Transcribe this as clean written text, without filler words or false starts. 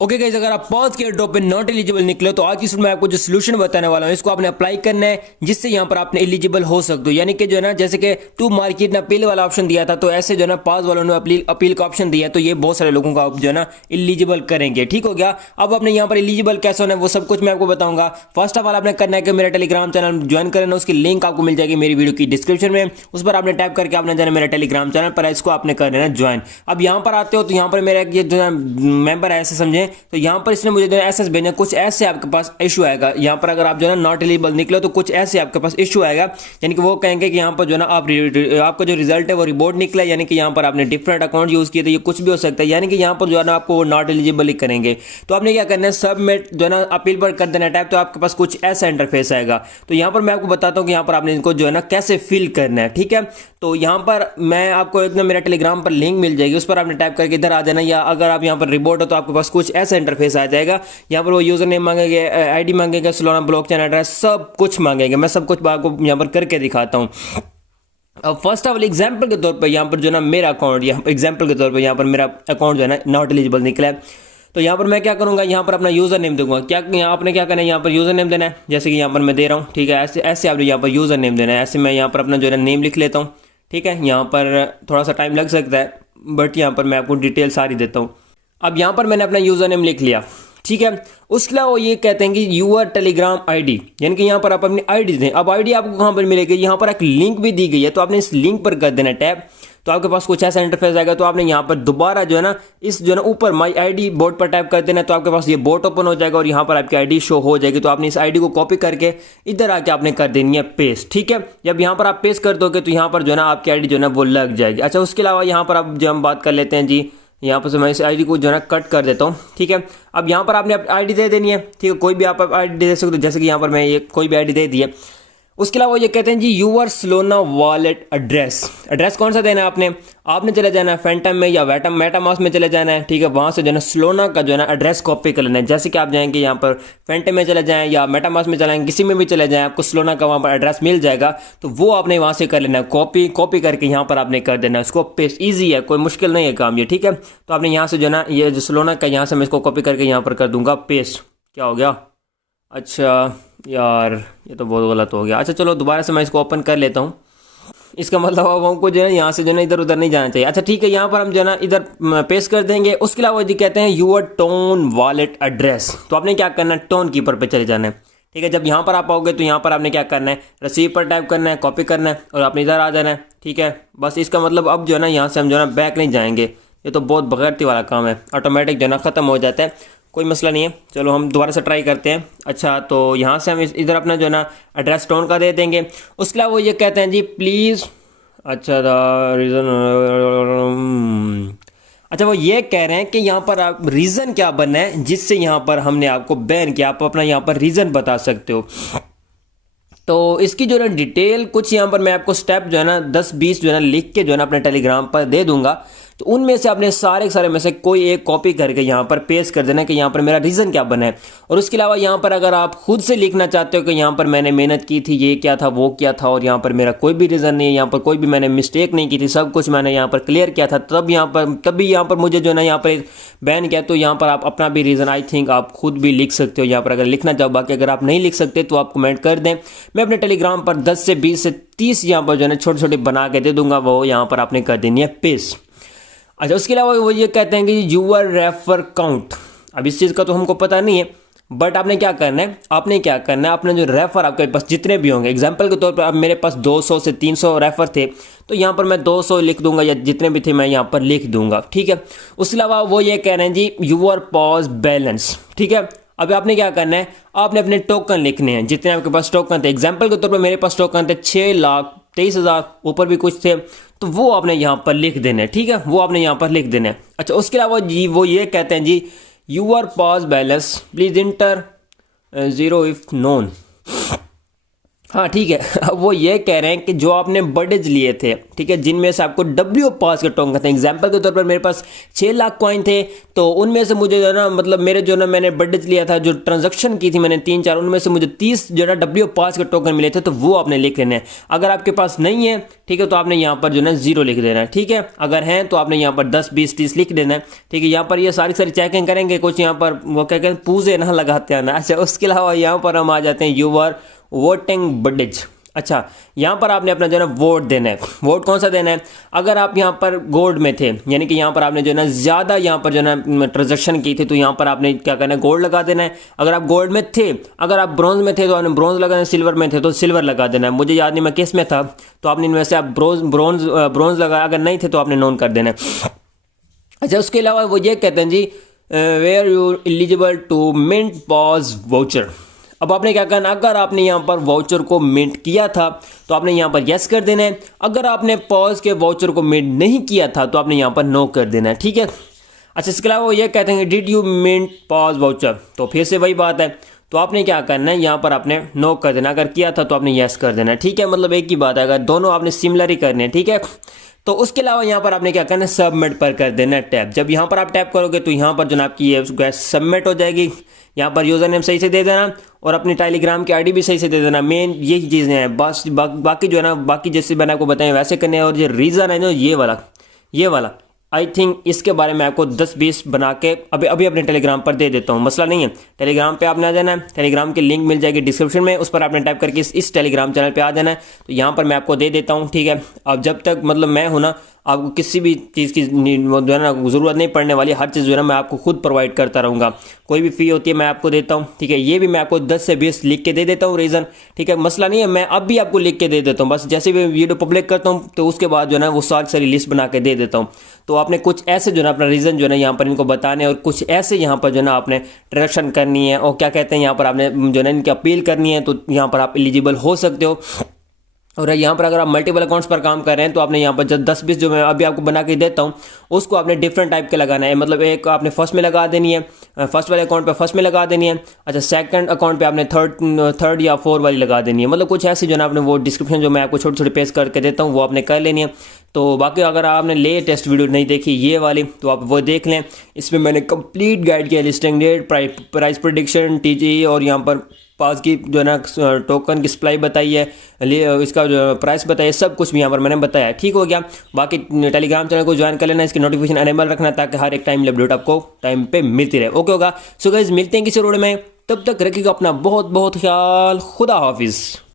Okay guys, अगर आप pause के ड्रॉप पे नॉट एलिजिबल निकले तो आज की वीडियो में आपको जो सोल्यूशन बताने वाला हूं इसको आपने अप्लाई करना है जिससे यहां पर आपने एलिजिबल हो सकते हो। यानी कि जो है ना, जैसे कि टू मार्केट ना पहले वाला ऑप्शन दिया था, तो ऐसे जो है ना पास वालों ने अपील का ऑप्शन दिया है, तो ये बहुत सारे लोगों को आप जो है ना एलिजिबल करेंगे। ठीक हो गया। अब आपने यहाँ पर एलिजिबल कैसे होना है वो सब कुछ मैं आपको बताऊंगा। फर्स्ट ऑफ ऑल आपने करना है कि मेरा टेलीग्राम चैनल ज्वाइन करना, उसकी लिंक आपको मिल जाएगी मेरी वीडियो की डिस्क्रिप्शन में। उस पर आपने टाइप करके आपने जाना मेरा टेलीग्राम चैनल पर, इसको आपने कर लेना ज्वाइन। अब यहाँ पर आते हो तो यहाँ पर मेरा ये जो है मेंबर है ऐसे समझे, तो यहाँ पर इसने मुझे जो है एसएस भेजना, कुछ ऐसे आपके पास इशू आएगा। यहाँ पर अगर आप जो है ना नॉट एलिजिबल निकले तो कुछ ऐसे आपके पास इशू आएगा, यानी कि वो कहेंगे कि यहाँ पर जो है ना आपका जो रिजल्ट है वो रिपोर्ट निकला, यानी कि यहाँ पर आपने डिफरेंट अकाउंट यूज किए, तो ये कुछ भी हो सकता है। यानी कि यहाँ पर जो है ना आपको नॉट एलिजिबल ही करेंगे। तो आपने क्या करना है, सबमिट जो है ना अपील पर कर देना टाइप, तो आपके पास कुछ ऐसा इंटरफेस आएगा। तो यहाँ पर मैं आपको बताता हूँ कि यहाँ पर आपने इनको जो है ना कैसे फिल करना है। ठीक है, तो यहाँ पर मैं आपको एक मेरा टेलीग्राम पर लिंक मिल जाएगी, उस पर आपने टाइप करके इधर आ जाना, या अगर आप यहाँ पर रिपोर्ट हो तो आपके पास कुछ ऐसा इंटरफेस आ जाएगा। यहाँ पर वो यूजर नेम मांगेंगे, आईडी मांगेगा, सोलाना ब्लॉकचेन एड्रेस, सब कुछ मांगेंगे। मैं सब कुछ आपको यहाँ पर करके दिखाता हूँ। अब फर्स्ट ऑफ ऑल एग्जाम्पल के तौर पर यहाँ पर जो ना मेरा अकाउंट, यहाँ एग्जाम्पल के तौर पर यहाँ पर मेरा अकाउंट जो है ना नॉट एलिजिबल निकला है। तो यहाँ पर मैं क्या करूँगा, यहाँ पर अपना यूज़र नेम दूंगा। क्या यहाँ आपने क्या करना है, यहाँ पर यूज़र नेम देना है, जैसे कि यहाँ पर मैं दे रहा हूँ। ठीक है, ऐसे ऐसे आपने यहाँ पर यूज़र नेम देना है। ऐसे मैं यहाँ पर अपना जो है नेम लिख लेता हूँ। ठीक है, यहाँ पर थोड़ा सा टाइम लग सकता है, बट यहाँ पर मैं आपको डिटेल सारी देता हूँ। अब यहाँ पर मैंने अपना यूज़र नेम लिख लिया। ठीक है, उसके अलावा वो ये कहते हैं कि यूर टेलीग्राम आईडी, यानी कि यहाँ पर आप अपनी आईडी दें। अब आईडी आपको कहाँ पर मिलेगी, यहाँ पर एक लिंक भी दी गई है, तो आपने इस लिंक पर कर देना टैप, तो आपके पास कुछ ऐसा इंटरफेस आएगा। तो आपने यहाँ पर दोबारा जो है ना इस जो है ना ऊपर माई आईडी बोर्ड पर टाइप कर देना, तो आपके पास ये बोर्ड ओपन हो जाएगा और यहाँ पर आपकी आईडी शो हो जाएगी। तो आपने इस आईडी को कॉपी करके इधर आके आपने कर देनी है पेस्ट। ठीक है, जब यहाँ पर आप पेस्ट कर दोगे तो यहाँ पर जो है ना आपकी आईडी जो है ना वो लग जाएगी। अच्छा, उसके अलावा यहाँ पर आप जो हम बात कर लेते हैं जी, यहाँ पर से मैं इस आईडी को जो है ना कट कर देता हूँ। ठीक है, अब यहाँ पर आपने आईडी दे देनी है। ठीक है, कोई भी आप आईडी दे सकते हो, जैसे कि यहाँ पर मैं ये कोई भी आईडी दे दी है। उसके अलावा ये कहते हैं जी यूर सोलाना वॉलेट एड्रेस कौन सा देना है आपने चले जाना है फैंटम में या मेटामास्क में चले जाना है। ठीक है, वहाँ से जो है ना सोलाना का जो है ना एड्रेस कॉपी कर लेना है। जैसे कि आप जाएंगे यहाँ पर फैंटम में चले जाएं या मेटामास्क में चलाएंगे, किसी में भी चले जाएं, आपको सोलाना का वहाँ पर एड्रेस मिल जाएगा। तो वो आपने वहाँ से कर लेना है, कॉपी करके यहाँ पर आपने कर देना है उसको पेस्ट। ईजी है, कोई मुश्किल नहीं है काम ये। ठीक है, तो आपने यहाँ से जो है ना ये जो सोलाना का यहाँ से मैं इसको कॉपी करके यहाँ पर कर दूंगा पेस्ट। क्या हो गया, अच्छा यार ये तो बहुत गलत हो गया। अच्छा चलो दोबारा से मैं इसको ओपन कर लेता हूँ। इसका मतलब अब हमको जो है यहाँ से जो है ना इधर उधर नहीं जाना चाहिए। अच्छा ठीक है, यहाँ पर हम जो है ना इधर पेस्ट कर देंगे। उसके अलावा जी कहते हैं यूर टोन वॉलेट एड्रेस, तो आपने क्या करना है, टोन कीपर पे चले जाना है। ठीक है, जब यहाँ पर आप आओगे तो यहाँ पर आपने क्या करना है, रिसीव पर टाइप करना है, कॉपी करना है और आपने इधर आ जाना है। ठीक है, बस इसका मतलब अब जो है ना यहाँ से हम जो है ना बैक नहीं जाएंगे। ये तो बहुत बगैरती वाला काम है, ऑटोमेटिक जो है ना ख़त्म हो जाता है। कोई मसला नहीं है, चलो हम दोबारा से ट्राई करते हैं। अच्छा, तो यहाँ से हम इधर अपना जो है ना एड्रेस टोन का दे देंगे। उसके अलावा वो ये कहते हैं जी प्लीज़, अच्छा रीज़न, अच्छा वो ये कह रहे हैं कि यहाँ पर आप रीज़न क्या बनना है जिससे यहाँ पर हमने आपको बैन किया, आप अपना यहाँ पर रीज़न बता सकते हो। तो इसकी जो है ना डिटेल कुछ यहाँ पर मैं आपको स्टेप जो है ना 10-20 जो है ना लिख के जो है ना अपने टेलीग्राम पर दे दूंगा। तो उनमें से आपने सारे में से कोई एक कॉपी करके यहाँ पर पेस्ट कर देना कि यहाँ पर मेरा रीज़न क्या बना है। और उसके अलावा यहाँ पर अगर आप खुद से लिखना चाहते हो कि यहाँ पर मैंने मेहनत की थी, ये क्या था वो क्या था, और यहाँ पर मेरा कोई भी रीज़न नहीं है, यहाँ पर कोई भी मैंने मिस्टेक नहीं की थी, सब कुछ मैंने यहाँ पर क्लियर किया था, तभी यहाँ पर मुझे जो है ना यहाँ पर बैन किया। तो यहाँ पर आप अपना भी रीज़न आई थिंक आप खुद भी लिख सकते हो यहाँ पर अगर लिखना चाहो। बाकी अगर आप नहीं लिख सकते तो आप कमेंट कर दें, मैं अपने टेलीग्राम पर 10 से 20 से 30 यहाँ पर जो है ना छोटे बना के दे दूंगा, वो यहाँ पर आपने कर देनी है पेस्ट। अच्छा, उसके अलावा वो ये कहते हैं कि यूर रेफर काउंट, अब इस चीज़ का तो हमको पता नहीं है, बट आपने क्या करना है, अपने जो रेफर आपके पास जितने भी होंगे, एग्जांपल के तौर पर अब मेरे पास 200 से 300 रेफर थे, तो यहाँ पर मैं 200 लिख दूंगा या जितने भी थे मैं यहाँ पर लिख दूंगा। ठीक है, उसके अलावा वो ये कह रहे हैं जी यूर पॉज बैलेंस। ठीक है, अभी आपने क्या करना है, आपने अपने टोकन लिखने हैं, जितने आपके पास टोकन थे। एग्जाम्पल के तौर पर मेरे पास टोकन थे 6,23,000, ऊपर भी कुछ थे, तो वो आपने यहाँ पर लिख देने। ठीक है, वो आपने यहाँ पर लिख देने। अच्छा, उसके अलावा जी वो ये कहते हैं जी your pause balance please enter 0 if none. हाँ ठीक है। अब वो ये कह रहे हैं कि जो आपने बर्डेज लिए थे, ठीक है, जिनमें से आपको डब्ल्यू पास के टोकन थे, एग्जांपल के तौर पर मेरे पास 6 लाख कॉइन थे, तो उनमें से मुझे जो है ना, मतलब मेरे जो ना मैंने बर्डेज लिया था, जो ट्रांजैक्शन की थी मैंने 3-4, उनमें से मुझे 30 जो है डब्ल्यू पास के टोकन मिले थे, तो वो आपने लिख लेने हैं। अगर आपके पास नहीं है, ठीक है, तो आपने यहाँ पर जो है 0 लिख देना है, ठीक है। अगर हैं तो आपने यहाँ पर 10, 20, 30 लिख देना है, ठीक है। यहाँ पर ये सारी चेकिंग करेंगे, कुछ यहाँ पर वो क्या कहते हैं, पूजे ना लगाते हैं ना। अच्छा, उसके अलावा यहाँ पर हम आ जाते हैं यूआर वोटिंग बर्डेज। अच्छा, यहाँ पर आपने अपना जो है ना वोट देना है। वोट कौन सा देना है? अगर आप यहाँ पर गोल्ड में थे, यानी कि यहाँ पर आपने जो है ना ज़्यादा यहाँ पर जो है ना ट्रांजेक्शन की थी, तो यहाँ पर आपने क्या करना है, गोल्ड लगा देना है। अगर आप गोल्ड में थे, अगर आप ब्रॉन्ज में थे तो आपने ब्रॉन्ज लगाना है, सिल्वर में थे तो सिल्वर लगा देना है। मुझे याद नहीं मैं किस में था, तो आपने इनमें से आप ब्रॉन्ज लगा, अगर नहीं थे तो आपने नॉन कर देना है। अच्छा, उसके अलावा वो ये कहते हैं जी, where you eligible to mint pause voucher. अब आपने क्या करना, अगर आपने यहाँ पर वाउचर को मिंट किया था तो आपने यहाँ पर यस कर देना है। अगर आपने पॉज के वाउचर को मिंट नहीं किया था तो आपने यहाँ पर नो कर देना है, ठीक है। अच्छा, इसके अलावा वो ये कहते हैं did you mint pause voucher, तो फिर से वही बात है, तो आपने क्या करना है, यहाँ पर आपने नो कर देना। अगर किया था तो आपने यस कर देना है, ठीक है। मतलब एक ही बात है, अगर दोनों आपने सिमिलर ही करने हैं, ठीक है। तो उसके अलावा यहाँ पर आपने क्या करना है, सबमिट पर कर देना है टैप। जब यहाँ पर आप टैप करोगे तो यहाँ पर जो आपकी ये सबमिट हो जाएगी। यहाँ पर यूज़र नेम सही से दे देना और अपनी टेलीग्राम की आईडी भी सही से दे देना। मेन यही चीज़ें हैं, बस बाकी जो है ना, बाकी जैसे मैंने आपको बताया वैसे करने हैं। और ये रीज़न है जो ये वाला आई थिंक इसके बारे में आपको 10-20 बना के अभी अभी अपने टेलीग्राम पर दे देता हूँ, मसला नहीं है। टेलीग्राम पे आपने आ जाना है, टेलीग्राम की लिंक मिल जाएगी डिस्क्रिप्शन में, उस पर आपने टाइप करके इस टेलीग्राम चैनल पे आ जाना है। तो यहाँ पर मैं आपको दे देता हूँ, ठीक है। अब जब तक मतलब मैं हूँ ना, आपको किसी भी चीज़ की जो है ना ज़रूरत नहीं पड़ने वाली, हर चीज़ जो है ना मैं आपको खुद प्रोवाइड करता रहूँगा। कोई भी फ़ी होती है मैं आपको देता हूँ, ठीक है। ये भी मैं आपको 10 से 20 लिख के दे देता हूँ रीज़न, ठीक है, मसला नहीं है। मैं अब भी आपको लिख के दे देता हूँ, बस जैसे भी वीडियो पब्लिक करता हूँ तो उसके बाद जो है ना वो सारी लिस्ट बना के दे देता हूँ। तो आपने कुछ ऐसे जो है ना अपना रीज़न जो है ना यहाँ पर इनको बताने, और कुछ ऐसे यहाँ पर जो है ना आपने ट्रांजेक्शन करनी है, और क्या कहते हैं यहाँ पर आपने जो है ना इनकी अपील करनी है, तो यहाँ पर आप एलिजिबल हो सकते हो। और यहाँ पर अगर आप मल्टीपल अकाउंट्स पर काम कर रहे हैं तो आपने यहाँ पर जब 10-20 जो मैं अभी आपको बना के देता हूँ उसको आपने डिफरेंट टाइप के लगाना है। मतलब एक आपने फर्स्ट में लगा देनी है, फर्स्ट वाले अकाउंट पे फर्स्ट में लगा देनी है। अच्छा, सेकंड अकाउंट पे आपने थर्ड या फोर्थ वाली लगा देनी है। मतलब कुछ ऐसी जो ना आपने वो डिस्क्रिप्शन जो मैं आपको छोटे छोटे पेस्ट करके देता हूँ वो आपने कर लेनी है। तो बाकी अगर आपने लेटेस्ट वीडियो नहीं देखी ये वाली तो आप वो देख लें, इसमें मैंने कंप्लीट गाइड किया, listing date, price prediction, TG, और यहाँ पर पास की जो है ना टोकन की सप्लाई बताई है, इसका जो प्राइस बताइए, सब कुछ भी यहाँ पर मैंने बताया, ठीक हो गया। बाकी टेलीग्राम चैनल को ज्वाइन कर लेना, इसकी नोटिफिकेशन अनेबल रखना ताकि हर एक टाइम अपडेट आपको टाइम पे मिलती रहे, ओके होगा। सो गाइस, मिलते हैं किसी रोड में, तब तक रखिएगा अपना बहुत बहुत ख्याल। खुदा हाफिज़।